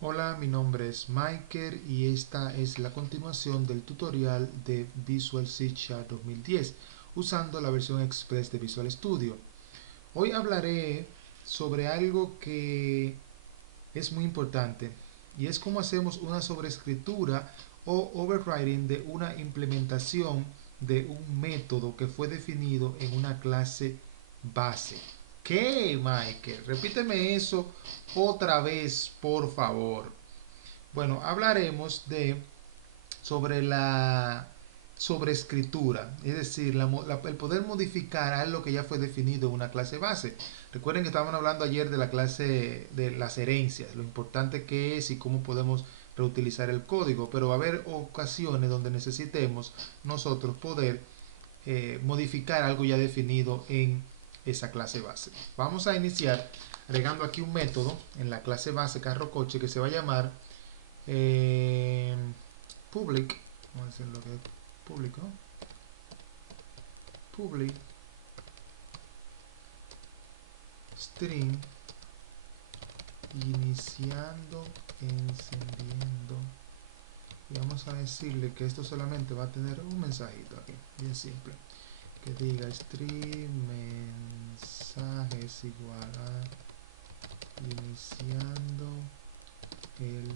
Hola, mi nombre es Michael y esta es la continuación del tutorial de Visual C Sharp 2010 usando la versión Express de Visual Studio. Hoy hablaré sobre algo que es muy importante y es cómo hacemos una sobreescritura o overriding de una implementación de un método que fue definido en una clase base. ¿Qué, Michael? Repíteme eso otra vez, por favor. Bueno, hablaremos de sobre la sobreescritura, es decir, el poder modificar algo que ya fue definido en una clase base. Recuerden que estábamos hablando ayer de la clase de las herencias, lo importante que es y cómo podemos reutilizar el código, pero va a haber ocasiones donde necesitemos nosotros poder modificar algo ya definido en esa clase base. Vamos a iniciar agregando aquí un método en la clase base carro coche que se va a llamar eh, public, vamos a decir lo que es público, public string iniciando, encendiendo, y vamos a decirle que esto solamente va a tener un mensajito aquí, bien simple, que diga string mensajes igual a iniciando el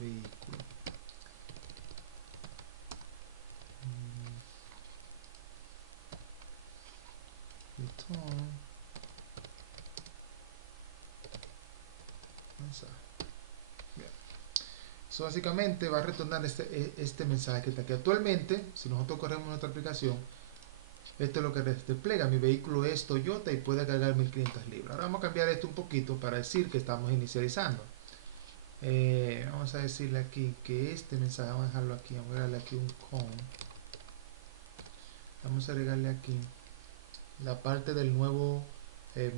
vehículo. Return mensaje. Bien. Eso básicamente va a retornar este mensaje que está aquí. Actualmente, si nosotros corremos nuestra aplicación, esto es lo que despliega. Mi vehículo es Toyota y puede cargar 1500 libras. Ahora vamos a cambiar esto un poquito para decir que estamos inicializando. Vamos a decirle aquí que este mensaje, vamos a dejarlo aquí, vamos a darle aquí un con. Vamos a agregarle aquí la parte del nuevo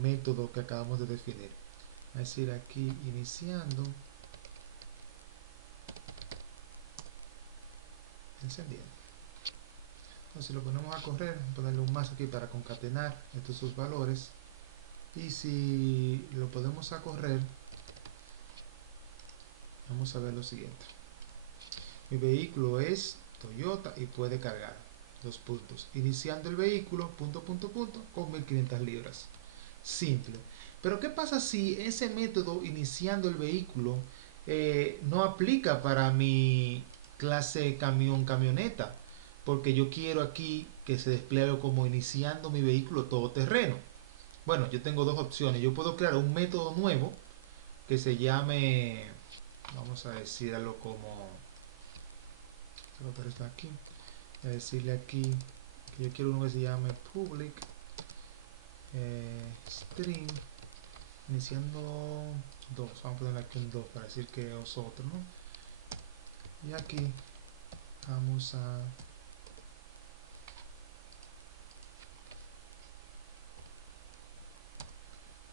método que acabamos de definir. Es decir, aquí iniciando, encendiendo. Entonces lo ponemos a correr, vamos a ponerle un más aquí para concatenar estos sus valores. Y si lo podemos a correr, vamos a ver lo siguiente. Mi vehículo es Toyota y puede cargar. Dos puntos. Iniciando el vehículo, punto, punto, punto, con 1500 libras. Simple. Pero ¿qué pasa si ese método iniciando el vehículo no aplica para mi clase camión camioneta? Porque yo quiero aquí que se despliegue como iniciando mi vehículo todoterreno. Bueno, yo tengo dos opciones. Yo puedo crear un método nuevo que se llame, vamos a decirlo como, creo que está aquí, a decirle aquí que yo quiero uno que se llame public string iniciando 2, vamos a ponerle aquí un 2 para decir que es otro, ¿no? Y aquí vamos a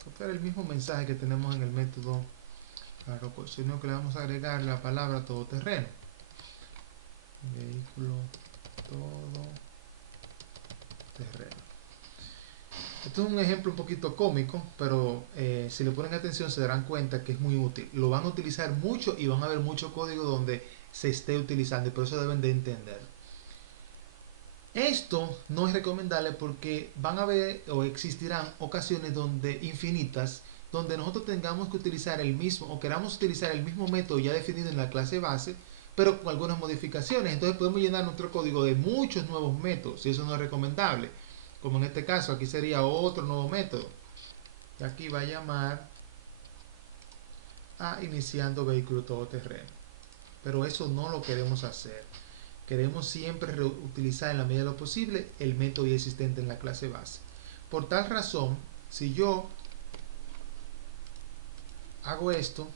copiar el mismo mensaje que tenemos en el método sino que le vamos a agregar la palabra todoterreno, vehículo todoterreno. Esto es un ejemplo un poquito cómico, pero si le ponen atención se darán cuenta que es muy útil. Lo van a utilizar mucho y van a ver mucho código donde se esté utilizando y por eso deben de entender. Esto no es recomendable porque van a haber o existirán ocasiones donde infinitas donde nosotros tengamos que utilizar el mismo o queramos utilizar el mismo método ya definido en la clase base, pero con algunas modificaciones. Entonces podemos llenar nuestro código de muchos nuevos métodos y eso no es recomendable. Como en este caso, aquí sería otro nuevo método. Y aquí va a llamar a iniciando vehículo todoterreno. Pero eso no lo queremos hacer. Queremos siempre utilizar en la medida de lo posible el método ya existente en la clase base. Por tal razón, si yo hago esto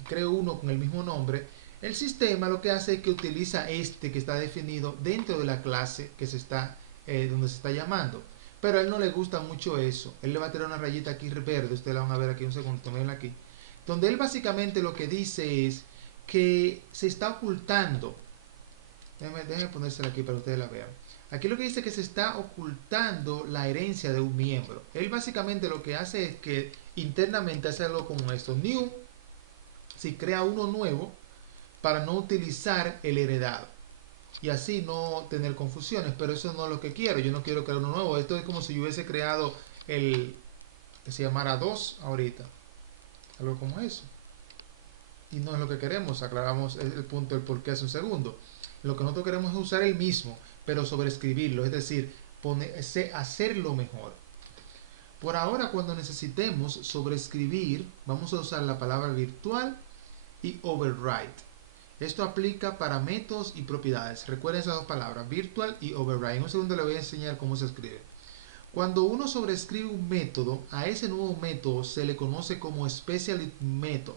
y creo uno con el mismo nombre, el sistema lo que hace es que utiliza este que está definido dentro de la clase que se está, donde se está llamando. Pero a él no le gusta mucho eso. Él le va a tirar una rayita aquí verde, ustedes la van a ver aquí un segundo, tomenla aquí. Donde él básicamente lo que dice es que se está ocultando. Déjenme ponérsela aquí para que ustedes la vean. Aquí lo que dice es que se está ocultando la herencia de un miembro. Él básicamente lo que hace es que internamente hace algo como esto. New si crea uno nuevo para no utilizar el heredado y así no tener confusiones, pero eso no es lo que quiero. Yo no quiero crear uno nuevo. Esto es como si yo hubiese creado el que se llamara 2 ahorita, algo como eso, y no es lo que queremos. Aclaramos el punto del por qué hace un segundo. Lo que nosotros queremos es usar el mismo, pero sobreescribirlo, es decir, hacerlo mejor. Por ahora, cuando necesitemos sobreescribir, vamos a usar la palabra virtual y override. Esto aplica para métodos y propiedades. Recuerden esas dos palabras, virtual y override. En un segundo le voy a enseñar cómo se escribe. Cuando uno sobrescribe un método, a ese nuevo método se le conoce como specialist method.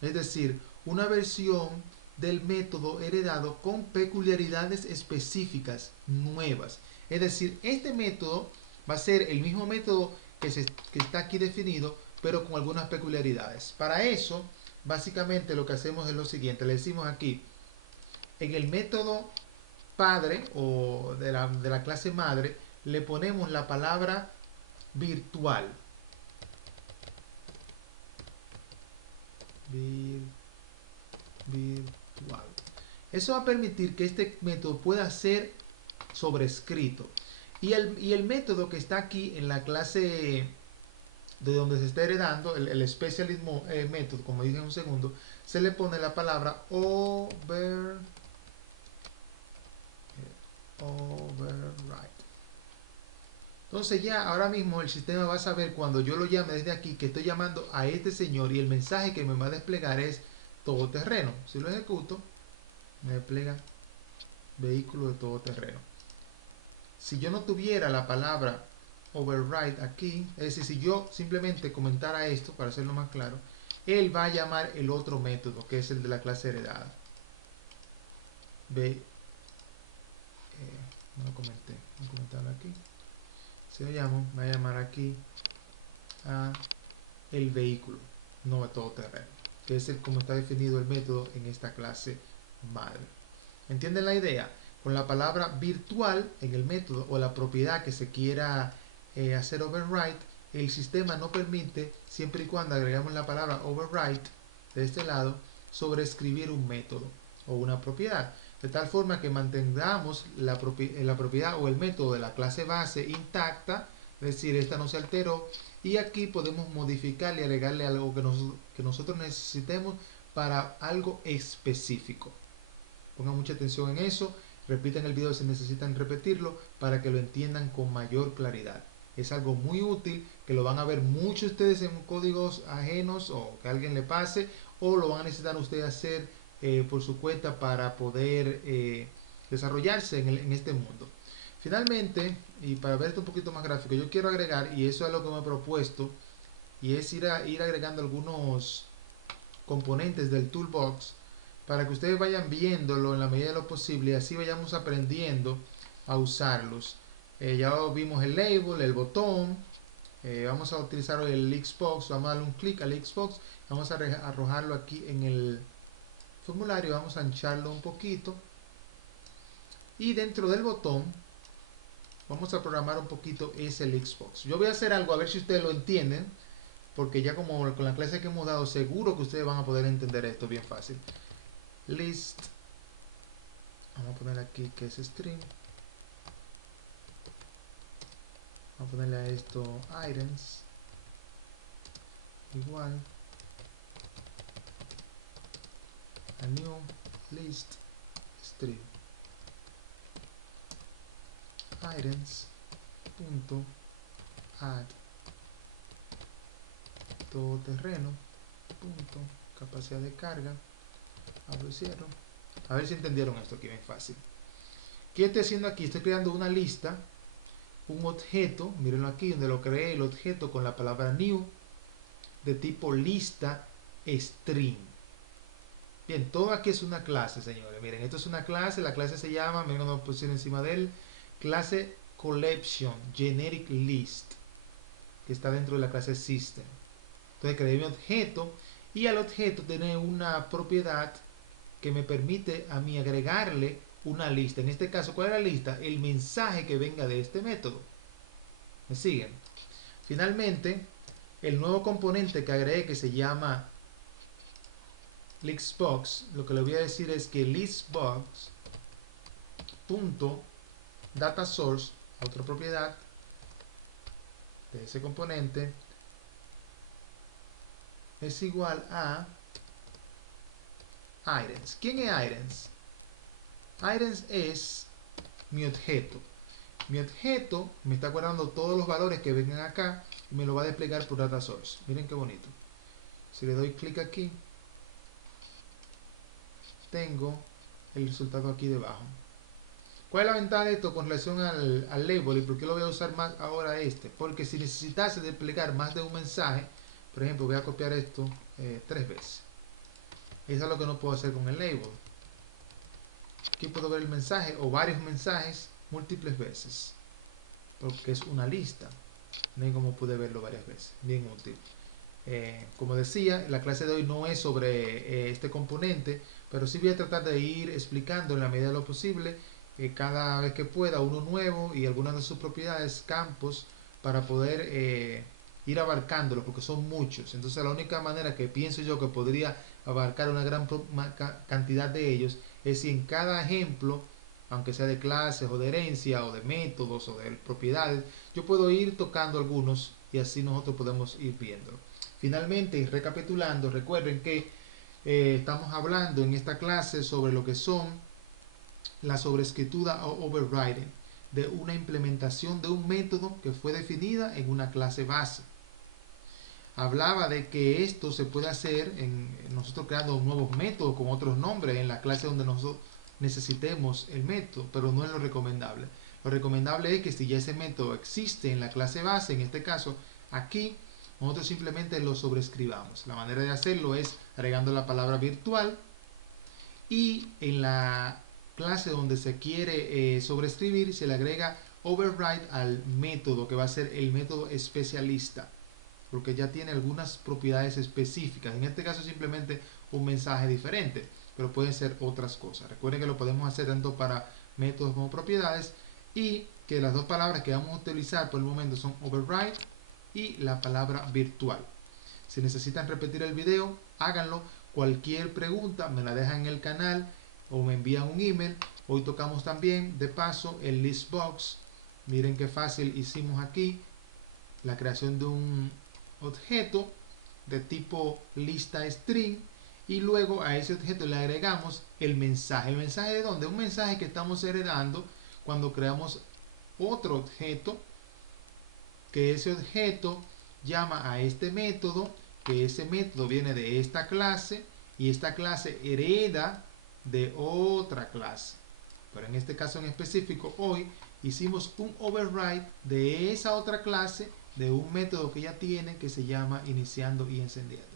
Es decir, una versión del método heredado con peculiaridades específicas nuevas. Es decir, este método va a ser el mismo método que está aquí definido, pero con algunas peculiaridades. Para eso, básicamente lo que hacemos es lo siguiente. Le decimos aquí, en el método padre o de la clase madre, le ponemos la palabra virtual. Virtual. Eso va a permitir que este método pueda ser sobrescrito. Y el método que está aquí en la clase de donde se está heredando, el specialist method, como dije en un segundo, se le pone la palabra override. Entonces ya ahora mismo el sistema va a saber cuando yo lo llame desde aquí que estoy llamando a este señor y el mensaje que me va a desplegar es todoterreno. Si lo ejecuto, me despliega vehículo de todoterreno. Si yo no tuviera la palabra override aquí, es decir, si yo simplemente comentara esto, para hacerlo más claro, él va a llamar el otro método, que es el de la clase heredada. No lo comenté, voy a comentarlo aquí. Si lo llamo, me va a llamar aquí a el vehículo, no a todoterreno, que es como está definido el método en esta clase madre. ¿Entienden la idea? Con la palabra virtual en el método o la propiedad que se quiera hacer override, el sistema no permite, siempre y cuando agregamos la palabra override de este lado, sobreescribir un método o una propiedad, de tal forma que mantengamos la propiedad o el método de la clase base intacta, es decir, esta no se alteró, y aquí podemos modificarle y agregarle algo que nosotros necesitemos para algo específico. Pongan mucha atención en eso, repiten el video si necesitan repetirlo para que lo entiendan con mayor claridad. Es algo muy útil que lo van a ver muchos de ustedes en códigos ajenos o que alguien le pase, o lo van a necesitar ustedes hacer por su cuenta para poder desarrollarse en este mundo. Finalmente, y para ver esto un poquito más gráfico, yo quiero agregar, y eso es lo que me he propuesto, y es ir agregando algunos componentes del toolbox para que ustedes vayan viéndolo en la medida de lo posible y así vayamos aprendiendo a usarlos. Ya vimos el label, el botón, vamos a utilizar el Xbox, vamos a darle un clic al Xbox, vamos a arrojarlo aquí en el formulario, vamos a ancharlo un poquito y dentro del botón vamos a programar un poquito ese el Xbox. Yo voy a hacer algo a ver si ustedes lo entienden, porque ya como con la clase que hemos dado seguro que ustedes van a poder entender esto bien fácil. List, vamos a poner aquí que es string, vamos a ponerle a esto items igual a new list string items punto add todoterreno punto capacidad de carga, abro y cierro. A ver si entendieron esto aquí bien fácil. ¿Qué estoy haciendo aquí? Estoy creando una lista, un objeto, mírenlo aquí donde lo creé, el objeto con la palabra new de tipo lista string. Bien, todo aquí es una clase, señores. Miren, esto es una clase, la clase se llama, miren cuando pusieron encima de él, clase collection generic list, que está dentro de la clase system. Entonces creé mi objeto y al objeto tiene una propiedad que me permite a mí agregarle una lista. En este caso, ¿cuál es la lista? El mensaje que venga de este método. ¿Me siguen? Finalmente, el nuevo componente que agregué que se llama listbox, lo que le voy a decir es que listbox punto data source, otra propiedad de ese componente, es igual a items. ¿Quién es items? Items es mi objeto. Mi objeto me está guardando todos los valores que vengan acá y me lo va a desplegar por data source. Miren qué bonito. Si le doy clic aquí, tengo el resultado aquí debajo. ¿Cuál es la ventaja de esto con relación al label y por qué lo voy a usar más ahora Porque si necesitase desplegar más de un mensaje, por ejemplo, voy a copiar esto 3 veces. Eso es lo que no puedo hacer con el label. Aquí puedo ver el mensaje o varios mensajes múltiples veces, porque es una lista. Miren cómo pude verlo varias veces. Bien útil. Como decía, la clase de hoy no es sobre este componente, pero sí voy a tratar de ir explicando en la medida de lo posible cada vez que pueda uno nuevo y algunas de sus propiedades, campos, para poder ir abarcándolo, porque son muchos. Entonces la única manera que pienso yo que podría abarcar una gran cantidad de ellos es si en cada ejemplo, aunque sea de clases o de herencia o de métodos o de propiedades, yo puedo ir tocando algunos y así nosotros podemos ir viendo. Finalmente, y recapitulando, recuerden que estamos hablando en esta clase sobre lo que son la sobreescritura o overriding de una implementación de un método que fue definida en una clase base. Hablaba de que esto se puede hacer nosotros creando nuevos métodos con otros nombres en la clase donde nosotros necesitemos el método, pero no es lo recomendable. Lo recomendable es que si ya ese método existe en la clase base, en este caso aquí, nosotros simplemente lo sobrescribamos. La manera de hacerlo es agregando la palabra virtual y en la clase donde se quiere sobreescribir se le agrega override al método que va a ser el método especialista, porque ya tiene algunas propiedades específicas. En este caso simplemente un mensaje diferente, pero pueden ser otras cosas. Recuerden que lo podemos hacer tanto para métodos como propiedades y que las dos palabras que vamos a utilizar por el momento son override y la palabra virtual. Si necesitan repetir el video, háganlo. Cualquier pregunta me la dejan en el canal o me envían un email. Hoy tocamos también de paso el listbox. Miren qué fácil hicimos aquí la creación de un objeto de tipo lista string y luego a ese objeto le agregamos el mensaje. ¿El mensaje de dónde? Un mensaje que estamos heredando cuando creamos otro objeto, que ese objeto llama a este método, que ese método viene de esta clase y esta clase hereda de otra clase. Pero en este caso en específico hoy hicimos un override de esa otra clase de un método que ya tiene que se llama iniciando y encendiendo.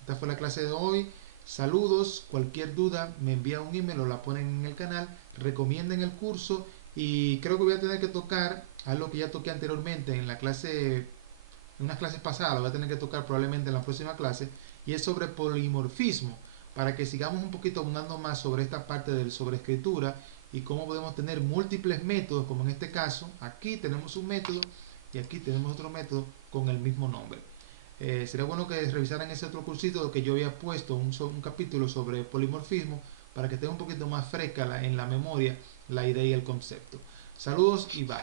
Esta fue la clase de hoy. Saludos, cualquier duda me envían un email o la ponen en el canal, recomienden el curso y creo que voy a tener que tocar algo que ya toqué anteriormente en la clase, en unas clases pasadas, lo voy a tener que tocar probablemente en la próxima clase y es sobre polimorfismo, para que sigamos un poquito abundando más sobre esta parte de sobreescritura y cómo podemos tener múltiples métodos, como en este caso, aquí tenemos un método y aquí tenemos otro método con el mismo nombre. Sería bueno que revisaran ese otro cursito que yo había puesto, un capítulo sobre polimorfismo, para que tenga un poquito más fresca en la memoria la idea y el concepto. Saludos y bye.